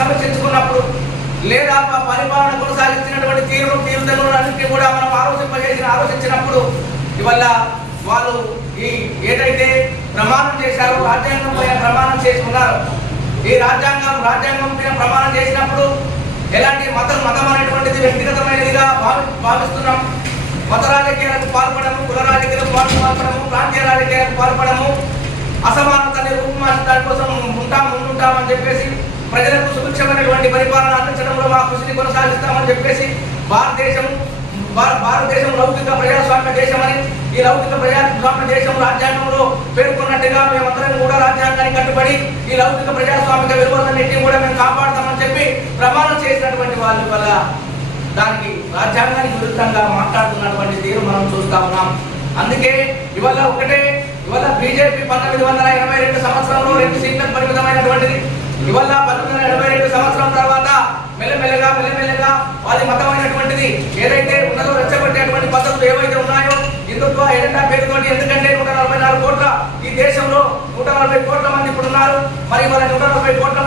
సమీక్షించుకున్నప్పుడు లేదా పరిపాలన కొనసాగించినటువంటి తీరుతెన్నులన్నింటినీ కూడా మనం ఆలోచించినప్పుడు ఇవల్ల వాళ్ళు ఏదైతే ప్రమాణం చేశారో రాజ్యాంగం పైన ప్రమాణం చేసి ఉన్నారు. ఈ రాజ్యాంగం పైన ప్రమాణం చేసినప్పుడు ఎలాంటి మతం అనేటువంటిది వ్యక్తిగతమైనదిగా భావిస్తున్నాం. మత రాజకీయాలకు పాల్పడము, కుల రాజకీయాలకు పాల్పడము, ప్రాంతీయ రాజకీయాలకు పాల్పడము, అసమానతని రూపుమార్చడం కోసం ముందుంటామని చెప్పేసి ప్రజలకు సుభిక్షమైనటువంటి పరిపాలన అందించడంలో మా కృషిని కొనసాగిస్తామని చెప్పేసి భారతదేశం లౌకిక ప్రజాస్వామ్య దేశమని, ఈ లౌకిక ప్రజాస్వామ్య దేశం రాజ్యాంగంలో పేర్కొన్నట్టుగా మేమందరం కూడా రాజ్యాంగానికి కట్టుబడి ఈ లౌకిక ప్రజాస్వామిక విలువలన్నింటినీ కూడా మేము కాపాడుతామని చెప్పి ప్రమాణం చేసినటువంటి వాళ్ళ వల్ల దానికి రాజ్యాంగానికి విరుద్ధంగా మాట్లాడుతున్నటువంటి తీరు మనం చూస్తా ఉన్నాం. అందుకే ఇవాళ బీజేపీ 1982 సంవత్సరంలో 2 సీట్లకు పరిమితమైనటువంటిది. ఇవాళ 1982 సంవత్సరం తర్వాత మెల్లమెల్లగా వారి మతమైనటువంటిది ఏదైతే ఉన్నదో రెచ్చగొట్టేటువంటి పద్ధతులు ఏవైతే ఉన్నాయో హిందుత్వ ఎజెండా పేరుతోటి, ఎందుకంటే 144 కోట్ల ఈ దేశంలో 140 కోట్ల మంది ఇప్పుడు ఉన్నారు. మరి వాళ్ళ 140 కోట్ల